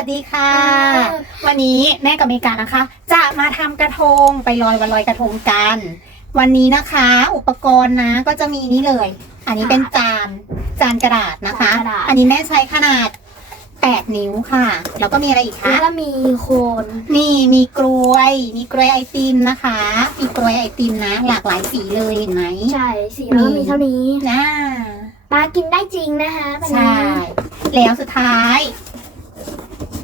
วัสดีค่ะ วันนี้แม่กับเมกานะคะ จะมาทำกระทงไปลอยวันลอยกระทงกัน วันนี้นะคะ อุปกรณ์นะก็จะมีนี่เลย อันนี้เป็นจานจานกระดาษนะคะจานกระดาษอันนี้แม่ใช้ขนาด 8 นิ้วค่ะ แล้วก็มีอะไรอีกแล้คะวก็มีโคนนี่มีกลวย มีกลวยไอติมนะคะ มีกลวยไอติมนะ หลากหลายสีเลยเห็นไหมใช่สีแล้วก็มีเท่านี้น่าปลากินได้จริงนะคะตอนใช่นี้แล้วสุดท้าย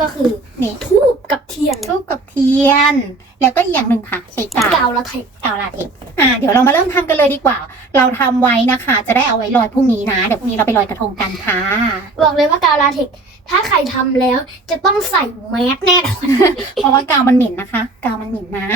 ก็คือนี่ทูบกับเทียนรูปกับเทียน แล้วก็อีกอย่างหนึ่งค่ะใช้กาวกาวละเทคกาวลาเทกซ์อ่าเดี๋ยวเรามาเริ่มทำกันเลยดีกว่า เราทำไว้นะคะ จะได้เอาไว้ลอยพรุ่งนี้นะ เดี๋ยวพรุ่งนี้เราไปลอยกระทงกันค่ะบอกเลยว่ากาวลาเทคถ้าใครทำแล้วจะต้องใส่แมสแน่นอนเพราะว่ากาวมันเหม็นนะคะ กาวมันเหม็นนะ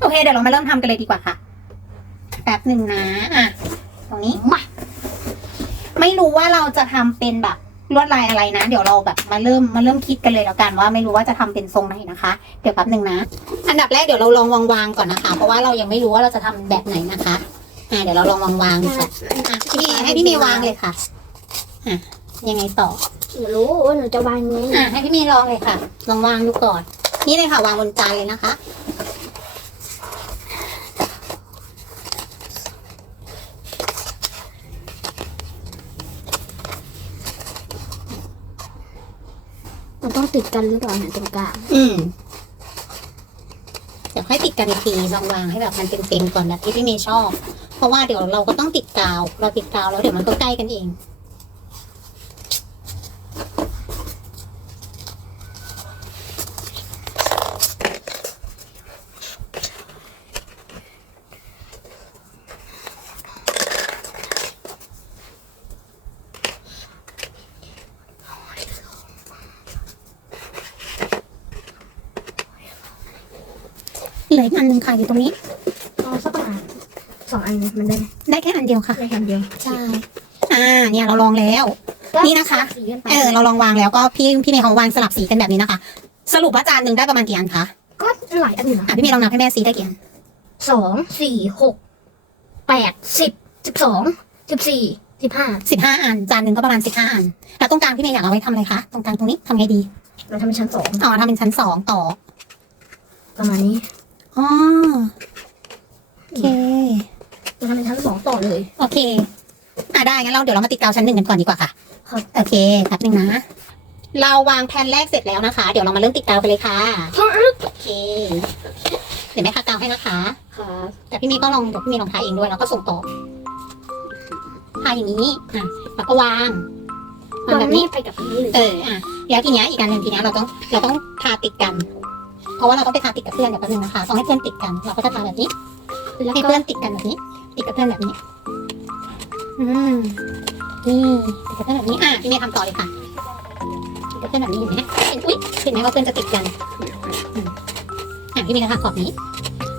โอเคเดี๋ยวเรามาเริ่มทำกันเลยดีกว่าค่ะแป๊บหนึ่งนะอะตรงนี้มาไม่รู้ว่าเราจะทำเป็นแบบ ลวดลายอะไรนะ เดี๋ยวเราแบบมาเริ่มมาเริ่มคิดกันเลยแล้วกันว่าไม่รู้ว่าจะทำเป็นทรงไหนนะคะ เดี๋ยวแป๊บหนึ่งนะ อันดับแรกเดี๋ยวเราลองวางๆก่อนนะคะ เพราะว่าเรายังไม่รู้ว่าเราจะทำแบบไหนนะคะอ่าเดี๋ยวเราลองวางๆดูค่ะอะพี่ให้พี่เมย์วางเลยค่ะอะยังไงต่อหนูรู้ว่าหนูจะวางไงอะให้พี่เมย์ลองเลยค่ะ ลองวางดูก่อน นี่เลยค่ะวางบนจานเลยนะคะ มันต้องติดกันหรือเปล่าเนี่ยตรงกลางอืมเดี๋ยวค่อยติดกันอีกทีลองวางให้แบบมันเป็นเต็มๆก่อนแบบที่พี่เมย์ชอบ เพราะว่าเดี๋ยวเราก็ต้องติดกาว เราติดกาวแล้วเดี๋ยวมันก็ใกล้กันเอง เหลืออีกอันหนึ่งค่ะอยู่ตรงนี้เอาสักประมาณสองอันมันได้ไหมได้แค่อันเดียวค่ะ ได้อันเดียวใช่ อ่า เนี่ยเราลองแล้ว นี่นะคะ สีกันไปเออเราลองวางแล้วก็พี่พี่เมย์เขาวางสลับสีกันแบบนี้นะคะ สรุปว่าจานหนึ่งได้ประมาณกี่อันคะก็หลายอันอยู่นะอะพี่เมย์ลองนับให้แม่ซีได้กี่อันสองสี่หกแปดสิบสิบสองสิบสี่สิบห้าสิบห้าอันจานหนึ่งก็ประมาณสิบห้าอันแล้วตรงกลางพี่เมย์อยากเอาไว้ทำอะไรคะตรงกลางตรงนี้ทำไงดีเราทำเป็นชั้นสองอ๋อทำเป็นชั้นสองต่อประมาณนี้ อ๋อโอเคเราทำเป็นชั้นสองต่อเลย โอเค อะได้งั้นเราเดี๋ยวเรามาติดกาวชั้นหนึ่งกันก่อนดีกว่าค่ะครับโอเคแป๊บหนึงนะ เราวางแผ่นแรกเสร็จแล้วนะคะ เดี๋ยวเรามาเริ่มติดกาวกันเลยค่ะโอเคเดี๋ยวแม่ทากาวให้นะคะ ครับแต่พี่เมย์ก็ลองเดี๋ยวพี่เมย์ลองทาเองด้วยแล้วก็ส่งต่อทาอย่างนี้อะแล้วก็วางวางวางแบบนี่นี้ ไปกับอันนี้เลยเอออะแล้วทีเนี้ยอีกอันหนึ่งทีเนี้ยเราต้องเราต้องทาติดกัน เพราะว่าเราต้องไปทาติดกับเพื่อนเดี๋ยวแป๊บนึงนะคะต้องให้เพื่อนติดกัน เราก็จะทาแบบนี้แล้วให้ก็เพื่อนติดกันแบบนี้ ติดกับเพื่อนแบบนี้ อืมนี่ติดกับเพื่อนแบบนี้อะพี่เมย์ทำต่อเลยค่ะติดกับเพื่อนแบบนี้เห็นไหมเห็นอุ้ยเห็นไหมว่าเพื่อนจะติดกันอืมอะพี่เมย์จะทาขอบนี้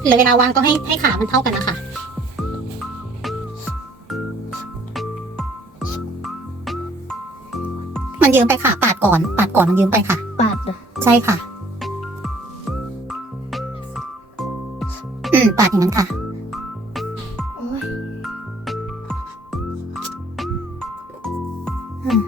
เหลยเวลาวางต้องให้ให้ขามันเท่ากันนะคะมันเยื้องไปค่ะ ปาดก่อน ปาดก่อนมันเยื้องไปค่ะ ปาดนะใช่ค่ะ อืมปาดอย่างนั้นค่ะ โอ้ยอืม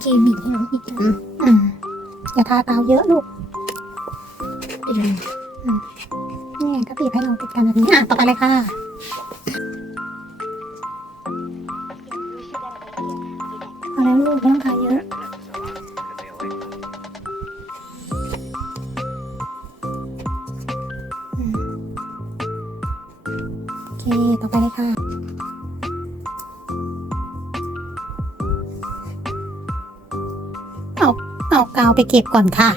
เคบีให้น้องอีกนะอืมอย่าทากาวเยอะลูกติดเลยนี่ไงก็บีบให้เราติดกันแบบนี้อะต่อไปเลยค่ะ เอาแล้วลูกไม่ต้องขายเยอะโอเค ต่อไปเลยค่ะเอาเอากาวไปเก็บก่อนค่ะ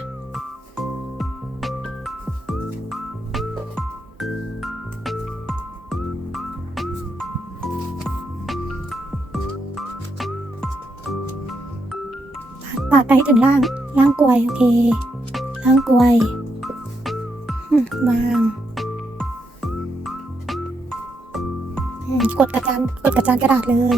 ปากไกลถึงล่าง ล่างกลวย โอเค ล่างกลวยวางกดกระจานกดกระจานกระดาษเลย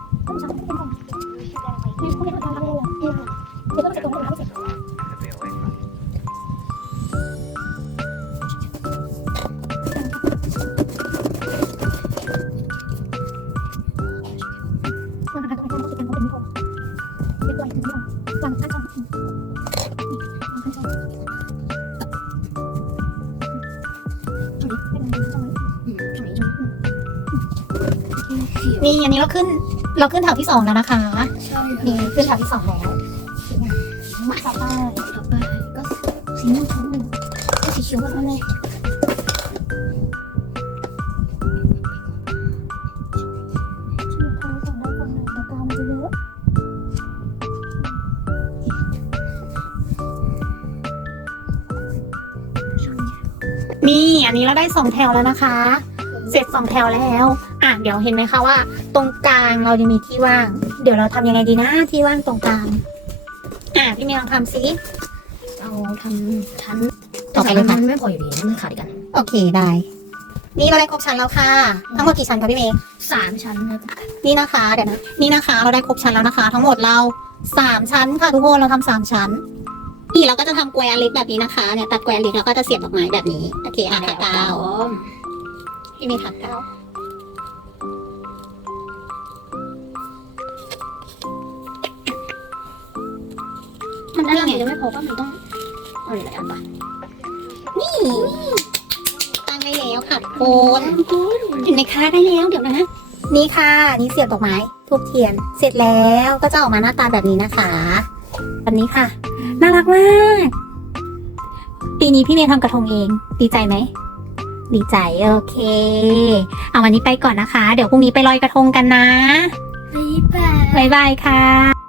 นี่อันนี้เราขึ้น เราขึ้นแถวที่สองแล้วนะคะ ใช่นี่ขึ้นแถวที่สองแล้วมาต่อไปต่อไปก็สีม่วงทั้งหนึ่งก็สีเขียวหมดเลย นี่อันนี้เราได้สองแถวแล้วนะคะ เสร็จสองแถวแล้ว อะเดี๋ยวเห็นไหมคะว่า ตรงกลางเราจะมีที่ว่าง เดี๋ยวเราทำยังไงดีนะที่ว่างตรงกลาง อะพี่เมย์ลองทำซิเอาทำชั้นต่อไปเลยค่ะมันไม่พออยู่ดีนะมันขาดอีกกัน โอเคได้ นี่เราได้ครบชั้นแล้วค่ะ ทั้งหมดกี่ชั้นคะพี่เมย์สามชั้นครับนี่นะคะเดี๋ยวนะนี่นะคะ เราได้ครบชั้นแล้วนะคะ ทั้งหมดเราสามชั้นค่ะทุกคนเราทำสามชั้น นี่เราก็จะทำแกวร์เล็กแบบนี้นะคะเนี่ยตัดแกวร์เล็กแล้วก็จะเสียบดอกไม้แบบนี้โอเคอะถักกาวพี่เมย์ถักกาวมันด้านได้ล่างไงยังไม่พอก็มันต้องเอาหลายๆอันปะนี่ตั้งได้แล้วค่ะทุกคนเห็นไหมคะได้แล้วเดี๋ยวนะนี่ค่ะ นี่เสียบดอกไม้ทูบเทียน เสร็จแล้วก็จะออกมาหน้าตาแบบนี้นะคะแบบนี้ค่ะ น่ารักมาก ปีนี้พี่เมย์ทำกระทงเอง ดีใจไหม ดีใจ โอเค เอาวันนี้ไปก่อนนะคะ เดี๋ยวพรุ่งนี้ไปลอยกระทงกันนะ บ๊ายบาย บ๊ายบายค่ะ